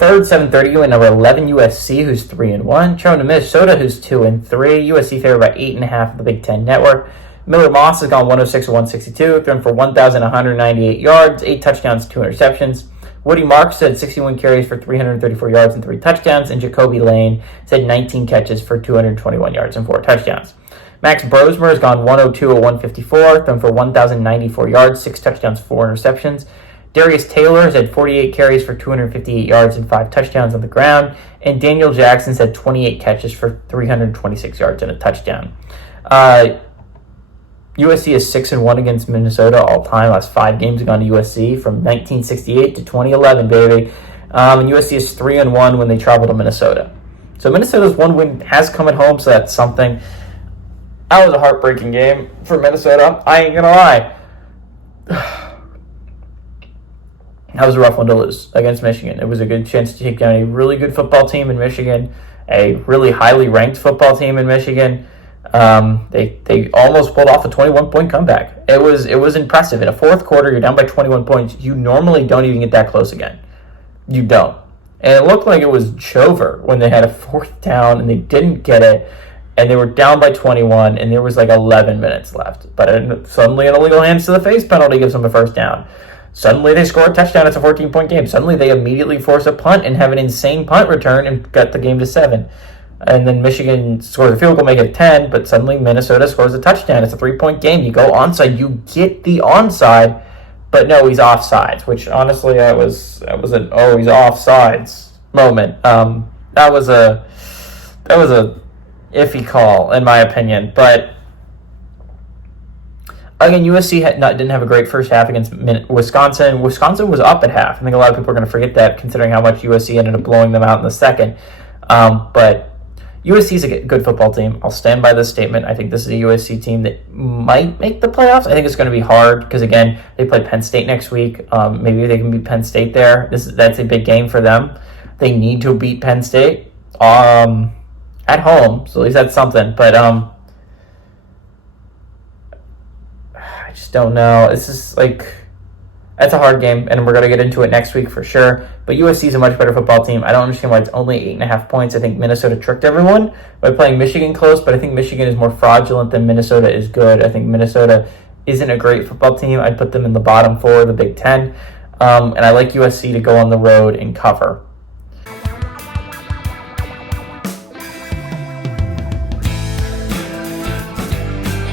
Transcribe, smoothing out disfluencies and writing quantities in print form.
Third, 7:30 win number 11 USC, who's 3-1. Traveling to Minnesota, who's 2-3. USC favored by 8.5 of the Big Ten Network. Miller Moss has gone 106 of 162, thrown for 1,198 yards, 8 touchdowns, 2 interceptions. Woody Marks had 61 carries for 334 yards and 3 touchdowns, and Jacoby Lane had 19 catches for 221 yards and 4 touchdowns. Max Brosmer has gone 102 of 154, thrown for 1,094 yards, 6 touchdowns, 4 interceptions. Darius Taylor has had 48 carries for 258 yards and 5 touchdowns on the ground. And Daniel Jackson's had 28 catches for 326 yards and a touchdown. USC is 6-1 against Minnesota all time. Last 5 games have gone to USC from 1968 to 2011, baby. And USC is 3-1 when they travel to Minnesota. So Minnesota's one win has come at home, so that's something. That was a heartbreaking game for Minnesota. I ain't gonna lie. That was a rough one to lose against Michigan. It was a good chance to take down a really good football team in Michigan, a really highly ranked football team in Michigan. They almost pulled off a 21-point comeback. It was impressive. In a fourth quarter, you're down by 21 points. You normally don't even get that close again. You don't. And it looked like it was Chover when they had a 4th down and they didn't get it, and they were down by 21, and there was like 11 minutes left. But suddenly an illegal hands to the face penalty gives them a 1st down. Suddenly they score a touchdown. It's a 14-point game. Suddenly they immediately force a punt and have an insane punt return and got the game to 7. And then Michigan scores a field goal, make it 10, but suddenly Minnesota scores a touchdown. It's a 3-point game. You go onside, you get the onside, but no, he's offsides, which honestly that was an oh, he's offsides moment. That was a iffy call in my opinion, but again, USC didn't have a great first half against Wisconsin. Wisconsin was up at half. I think a lot of people are going to forget that, considering how much USC ended up blowing them out in the second. But USC is a good football team. I'll stand by this statement. I think this is a USC team that might make the playoffs. I think it's going to be hard because, again, they play Penn State next week. Maybe they can beat Penn State there. That's a big game for them. They need to beat Penn State at home, so at least that's something. But I just don't know. It's just like, that's a hard game, and we're going to get into it next week for sure. But USC is a much better football team. I don't understand why it's only 8.5 points. I think Minnesota tricked everyone by playing Michigan close, but I think Michigan is more fraudulent than Minnesota is good. I think Minnesota isn't a great football team. I'd put them in the bottom 4 of the Big Ten. And I like USC to go on the road and cover.